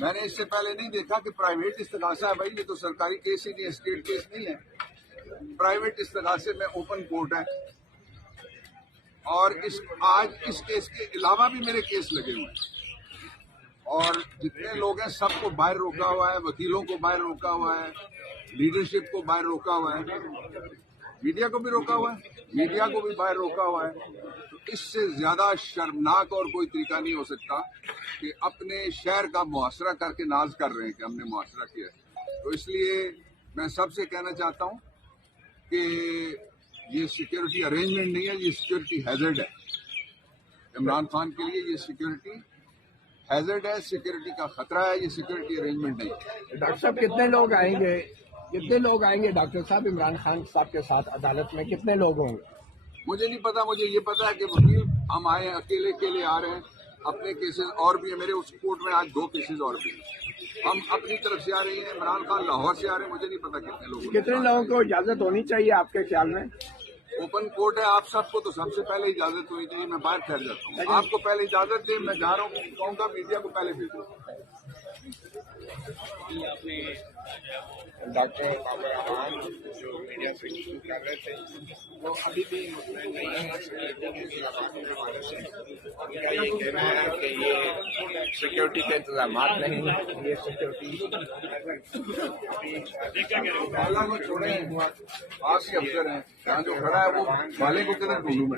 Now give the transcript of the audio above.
میں نے اس سے پہلے نہیں دیکھا کہ پرائیویٹ استغاثہ ہے. بھائی یہ تو سرکاری کیس ہی نہیں ہے, اسٹیٹ کیس نہیں ہے. پرائیویٹ استغاثے میں اوپن کورٹ ہے, اور آج اس کیس کے علاوہ بھی میرے کیس لگے ہوئے ہیں, اور جتنے لوگ ہیں سب کو باہر روکا ہوا ہے, وکیلوں کو باہر روکا ہوا ہے, لیڈرشپ کو باہر روکا ہوا ہے, میڈیا کو بھی روکا ہوا ہے, میڈیا کو بھی باہر روکا ہوا ہے. تو اس سے زیادہ شرمناک اور کوئی طریقہ نہیں ہو سکتا کہ اپنے شہر کا محاصرہ کر کے ناز کر رہے ہیں کہ ہم نے محاصرہ کیا ہے. تو اس لیے میں سب سے کہنا چاہتا ہوں کہ یہ سیکیورٹی ارینجمنٹ نہیں ہے, یہ سیکیورٹی ہیزرڈ ہے. عمران خان کے لیے یہ سیکیورٹی ہیزرڈ ہے, سیکیورٹی کا خطرہ ہے, یہ سیکیورٹی ارینجمنٹ نہیں ہے. ڈاکٹر صاحب کتنے لوگ آئیں گے ڈاکٹر صاحب عمران خان صاحب کے ساتھ عدالت میں کتنے لوگ ہوں گے؟ مجھے نہیں پتا. مجھے یہ پتا ہے کہ وکیل ہم آئے ہیں, اکیلے آ رہے ہیں. اپنے کیسز اور بھی ہیں, میرے اس کورٹ میں آج 2 کیسز اور بھی ہیں. ہم اپنی طرف سے آ رہے ہیں, عمران خان لاہور سے آ رہے ہیں. مجھے نہیں پتا کتنے لوگوں کو اجازت ہونی چاہیے آپ کے خیال میں؟ اوپن کورٹ ہے, آپ سب کو تو سب سے پہلے اجازت ہوئی تھی. میں باہر ٹھہر جاتا ہوں, آپ کو پہلے اجازت دیں. میں جا رہا ہوں, کہوں گا میڈیا کو پہلے بھیجو. ڈاکٹر بابر رحمان جو میڈیا سے کر رہے تھے وہ ابھی بھی مطمئن نہیں ہے ان کا یہ کہنا ہے کہ یہ سیکورٹی کے انتظامات نہیں ہیں, یہ سیکورٹی کو چھوڑیں, آپ ہی افسر ہیں, جہاں جو کھڑا ہے وہ والے کو کدھر ڈھونڈوں میں.